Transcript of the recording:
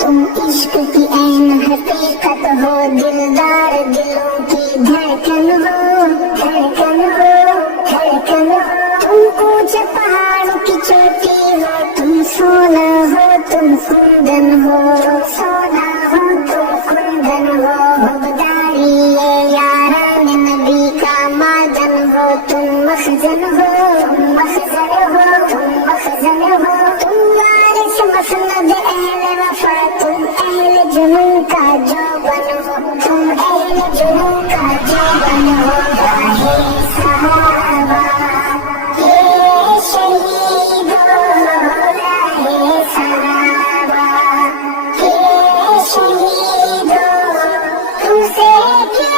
तुम इश्क की ऐन हकीकत हो, दिलदार दिलों की धड़कन हो, धड़कन हो, धड़कन हो। तुम ऊंचे पहाड़ों की चोटी हो, तुम सोना हो, तुम कुंदन हो, सोना हो तुम कुंदन हो। हवदारी ये यारान नबी का मादन हो, तुम मखजन हो, तुम मखजन हो, तुम मखजन हो। तुम वारिस मसनद अहले वफा, तुम अहले जुनून का जौबन हो, तुम अहले जुनून का जौबन हो। राहे सहाबा ये शहीदो, राहे सहाबा ये शहीदो, तुमसे क्या